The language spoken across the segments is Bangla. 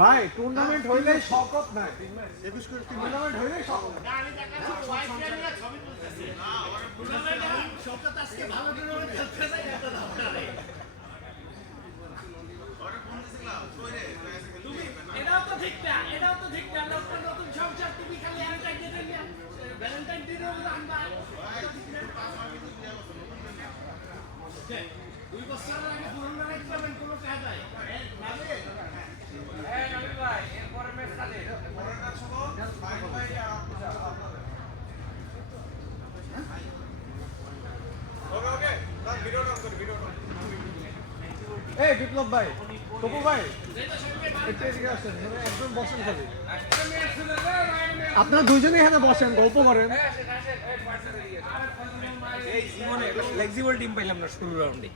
ভাই টুর্নামেন্ট হইলে শকত নাই, টুর্নামেন্ট হইলে শকত নাই। এটাও তো ঠিক না, এটাও তো ঠিক না। নতুন নতুন সংসার তুমি খালি ভ্যালেন্টাইন ডে নিয়ে ভ্যালেন্টাইন ডে আমরা 2 বছর আগে পুরনো রাখতে পারবেন কোনো কাজ নাই। হ্যাঁ নবীন ভাই, এরপরে ম্যাচ খালি পরের ম্যাচ হলো ভাই ভাই আর আপনি ওকে তার ভিডিও অন করে ভিডিও অন। এই বিপ্লব ভাই, তপু ভাই, একটু এদিকে আসেন, একদম বসেন খালি। আপনারা দুইজনেই এখানে বসেন, গল্প করেন। এই জীবনে ফ্লেক্সিবল টিম পাইলাম না শুরু রাউন্ডে।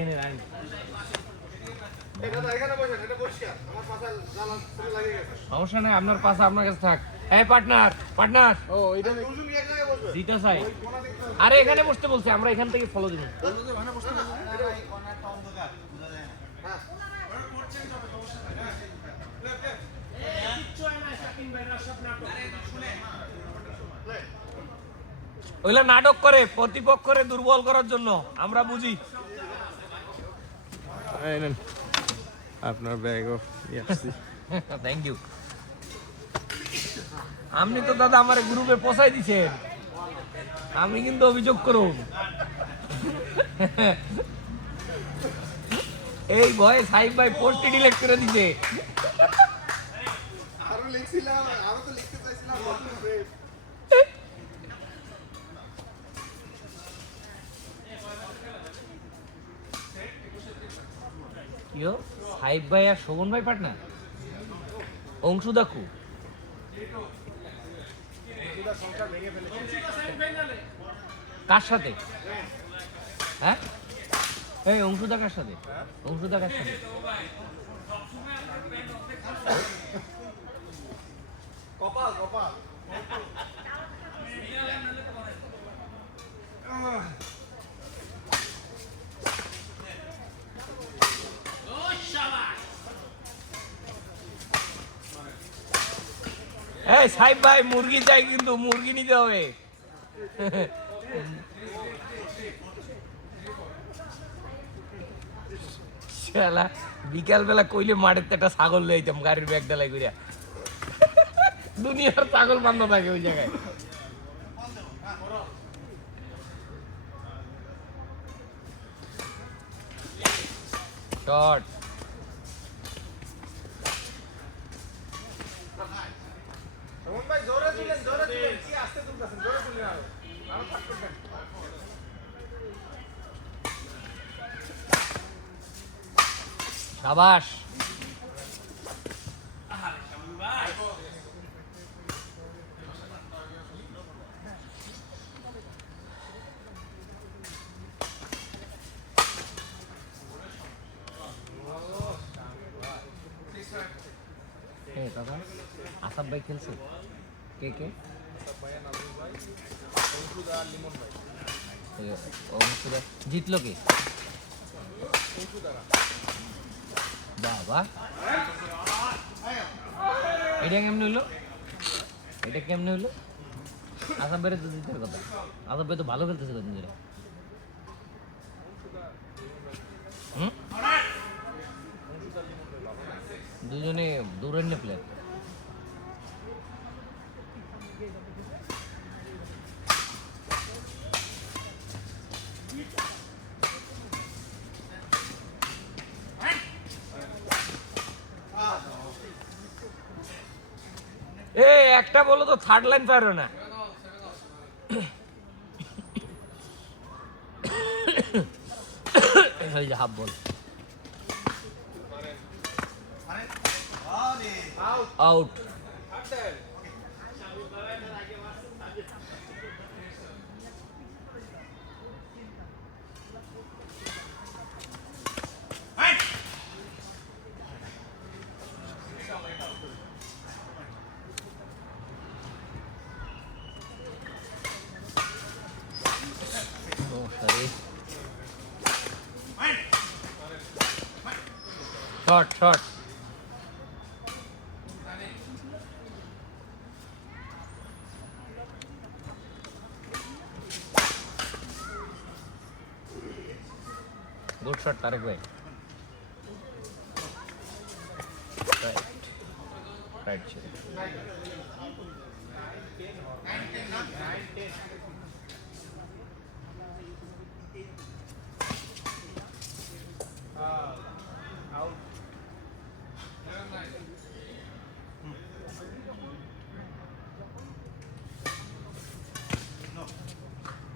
এনে রাইন সমস্যা নাই, আপনার পাশে আপনার কাছে থাক। এই পার্টনার পার্টনার, ও এটা জিতা চাই। আরে এখানে বসতে বলছে, আমরা এখান থেকে ফলো দিব। ওইলা নাটক করে প্রতিপক্ষরে দুর্বল করার জন্য, আমরা বুঝি। আপনার ব্যাগও থ্যাংক ইউ। আপনি তো দাদা আমার গ্রুপে পৌঁছাই দিছেন, আমি কিন্তু অভিযোগ করুন। এই ভয়ে সাহিব ভাই পোস্টটি ডিলিট করে দিছে। আরো লিখছিলাম, আরো তো লিখতে চাইছিলাম। কিও সাহিব ভাই আর শোভন ভাই পার্টনার? অংশু দাকু কার সাথে? হ্যাঁ এই অংশুদা কার সাথে? অংশুদা কার সাথে? কপাল কপাল। এই সাহিব ভাই মুরগি চাই, কিন্তু মুরগি নিতে হবে। শালা বিকাল বেলা কইলে মাঠের একটা ছাগল লয়ে আইতাম গাড়ির ব্যাগ ডালাই কইরা। দুনিয়ার ছাগল বান্ধা থাকে ওই জায়গায়। শট ভাই জোরে তুলেন, জোরে তুলেন, কি আস্তে তুলতেছেন, জোরে তুলেন আরো, আরো ফাট করবেন। সাবাস। দাদা আসাদ ভাই খেলছে? কে কে? জিতলো কে? বাবা এটা কেমনে হইলো? এটা কেমনে হইলো? আসাদ ভাইয়ের তো জিতার কথা। আসাদ ভাই তো ভালো খেলতেছে কদিন ধরে। দুজনে দৌড়ান্য প্লেয়ার। একটা বলো তো থার্ড লাইন পারো না। Half ball out. Short short good shot Tarek ভাই রাইট রাইট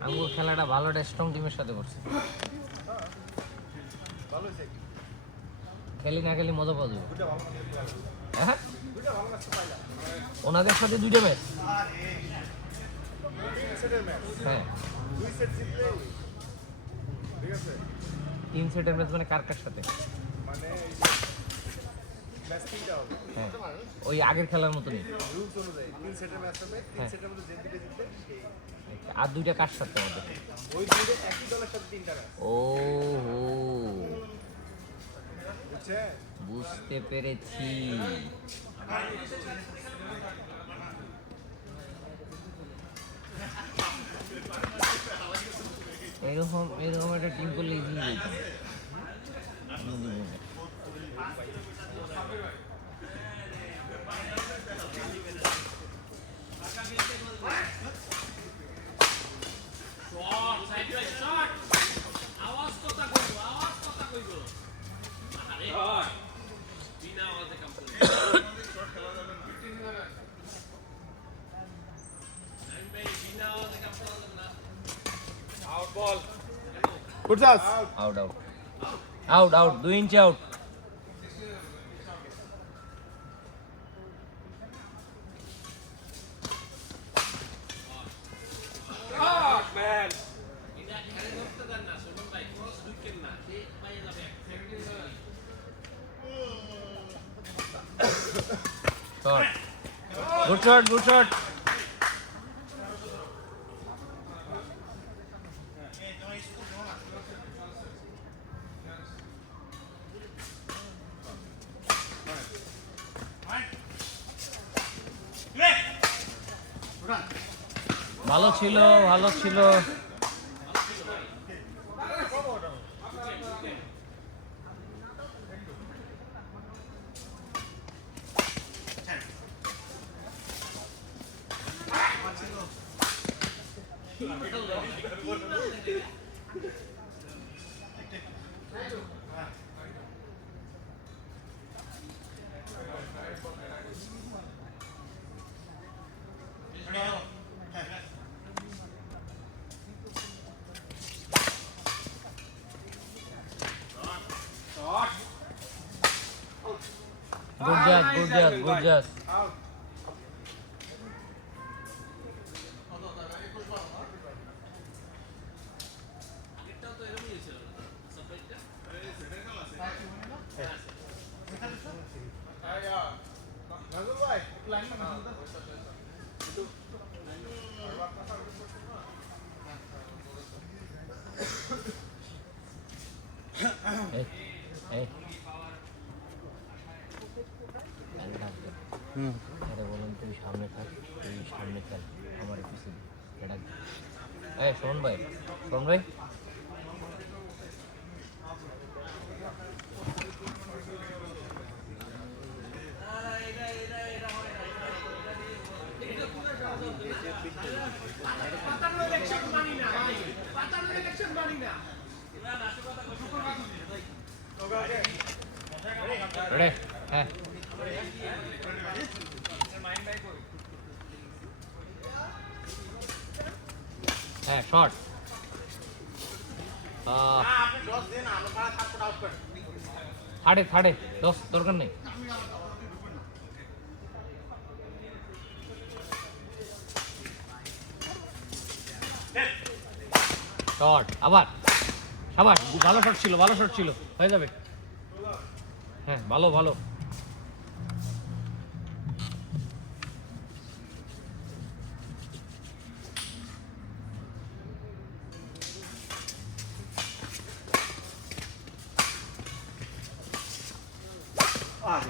আঙ্গুর খেলাটা ভালো স্ট্রং টিমের সাথে করছে ভালো হয়েছে খেলি না খেলি মজা পাওয়া যাবে দুইটা ভালো হ্যাঁ দুইটা ভালো ম্যাচ পাইলা ওনাদের সাথে দুইটা ম্যাচ তিন সেটের ম্যাচ হ্যাঁ দুই সেট জিতলে ঠিক আছে 3 সেটের ম্যাচ মানে কার কার সাথে মানে ম্যাচ তিনটা হবে হ্যাঁ ওই আগের খেলার মতনই রুলস অনুযায়ী তিন সেটের ম্যাচ হবে তিন হ্যাঁ। সেটের মধ্যে যে দুটো জিতবে সেই আর দুইটা কার সাথে আমাদের ওই দুটো একই দলের সাথে তিনটা ম্যাচ ও হো বুঝছেন বুঝতে পেরেছি এরকম এরকম একটা টিম করলে ইজি হয়ে যেত কুরসাস out out out out 2 inch out shot good shot good shot ভালো ছিল ভালো ছিল গুড জাজ গুড জাজ গুড জাজ আউট নাজুল ভাই লাইন না এই এই এটা বলুন তুমি সামনে থাক তুমি সামনে থাক আমার পিছনে এটা এই শোন ভাই শোন ভাই রেডি হ্যাঁ হ্যাঁ শর্ট থার্ডে থার্ডে 10 দরকার নেই শর্ট আবার আবার ভালো শট ছিল ভালো শট ছিল হয়ে যাবে হ্যাঁ ভালো ভালো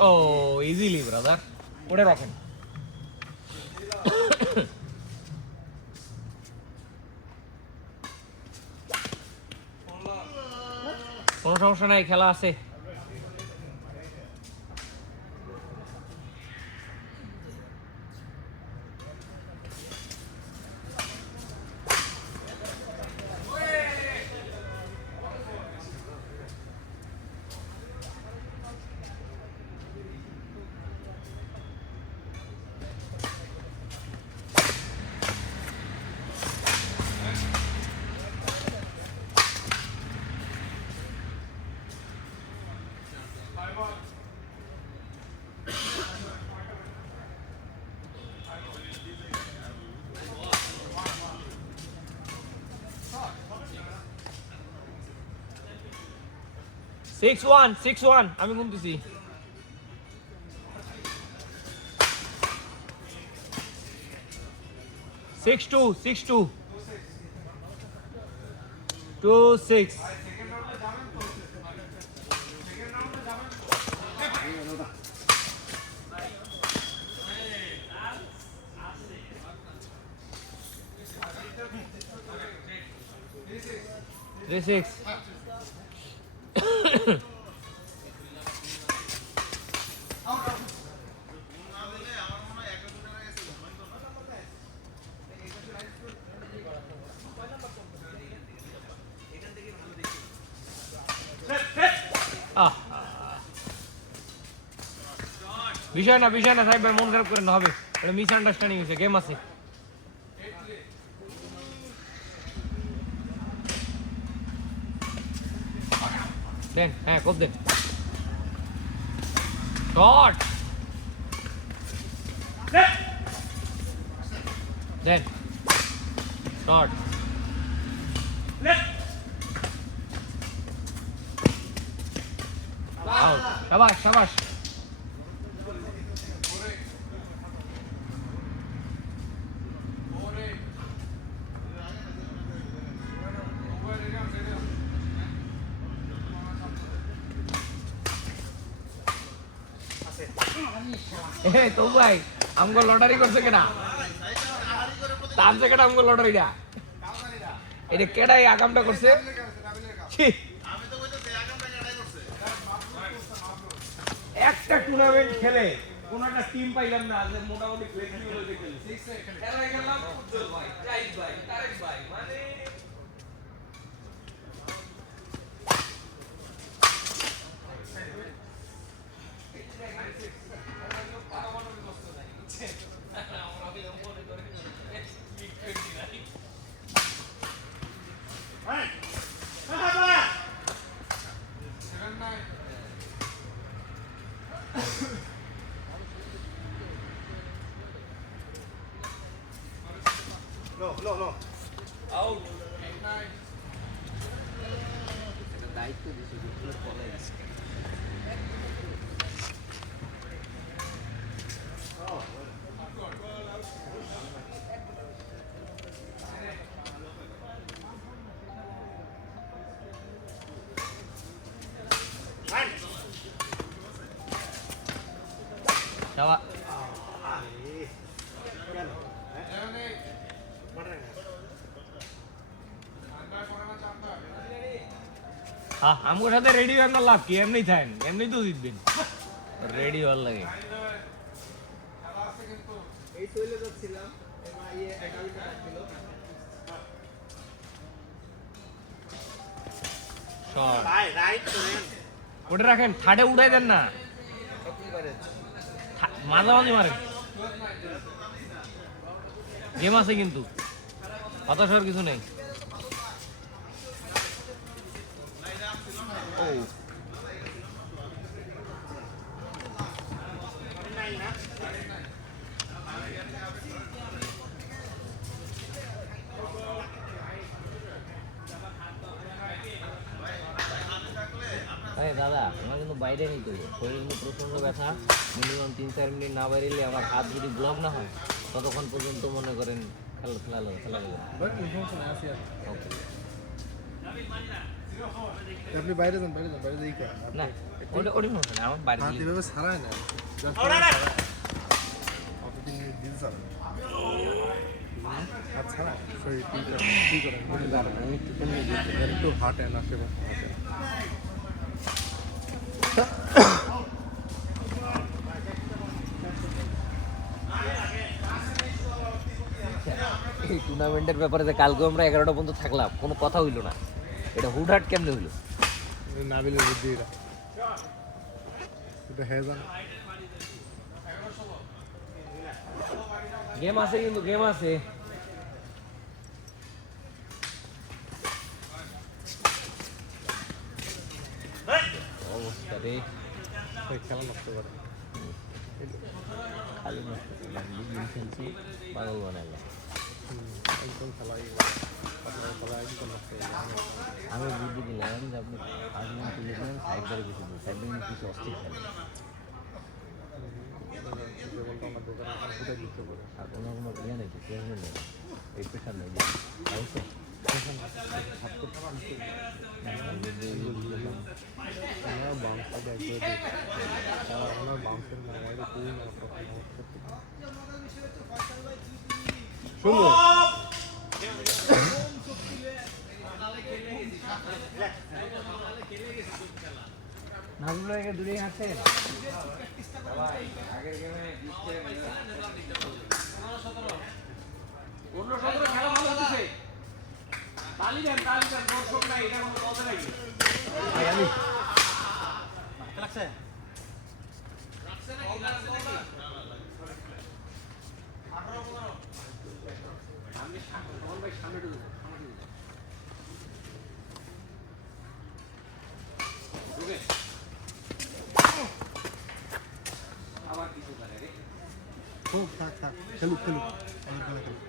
ও ইজিলি ব্রাদার, ওটা রাখেন। কোনো সমস্যা নাই, খেলা আছে। সিক্স ওয়ান আমি গুনতেছি। সিক্স টু 2-6 3-6 বিষয় না সাহেব ভাই, মন খারাপ করে না হবে, এটা মিস আন্ডারস্ট্যান্ডিং হয়েছে, গেম আছে। দেন, হ্যাঁ কোপ দেন, শট দেন, শট আউট, শাবাশ তো ভাই আমগো লটারি করছে কেনা, তার জায়গাটা আমগো লটারিটা, এটা কেডাই আগামটা করছে। একটা টুর্নামেন্ট খেলে কোন একটা টিম পাইলাম না যে মোটামুটি ফ্লেক্সিবল হয়ে খেলে। খেলায় গেলাম উজ্জ্বল ভাই, জাহিদ ভাই, তারেক ভাই, মানে No. আউট। দায়িত্ব দিছে কলেজ আমগো সাথে রেডি হন না, লাভ কি, এমনি থাকেন, এমনি তো জিতবেন, রেডি হওয়ার লাগে। এই চলে যাচ্ছিলাম ওটা রাখেন, থার্ডে উঠাই দেন না, মাঝামাঝি মারেন, গেম আছে কিন্তু হতাশ হওয়ার কিছু নেই। ও দাদা, আমার কিন্তু বাইরে নিতে হবে, শরীর কিন্তু প্রচন্ড ব্যথা, মিনিমাম 3-4 মিনিট না বাইরে আমার হাত যদি ব্লক না হয় ততক্ষণ পর্যন্ত মনে করেন খেলা যাবে। ওকে। আপনি বাইরে যান বাইরে এই করেন না ওটা ওটা সমস্যা না আমার বাড়ি হাত গেলে- এভাবে ছাড়ায় না কতদিন দিন ছাড়া হাত ছাড়া শরীর কি করেন আমি একটু কমে দিচ্ছি একটু হাঁটে না সেরকম হাঁটে এই টুর্নামেন্টের ব্যাপারে যে কালকে আমরা 11টা পর্যন্ত থাকলাম কোনো কথা হইলো না এটা হুটহাট কেমনে হইলো নাবিলের বুদ্ধি এটা এটা হ্যাঁ জান গেম আছে কিন্তু গেম আছে অবস্থা রে খেলা নষ্ট করে খালি নষ্ট করলাম গেম খেলছি পাগল বানাইলাম একদম খেলা খেলা একদম নষ্ট করে আমি বুদ্ধি দিলাম যে আপনি আজমান তুলে দেন সাইড ধরে কিছু দিন সাইড ধরে কিছু অস্থির খেলেন যেমনটা আমার দোকানে ফুটে দিতে পারে আর কোনো ইয়ে নেই প্রেশার নেই এই প্রেশার নেই অবশ্যই আমার বাউন্সার ব্যাগ করে দিই আমার বাউন্সের মানে খুবই সুন্দর নাজমুল ভাইকে দূরে আছে খুব থাক থাক খেলুক খেলুক আমার খেলা খেলুক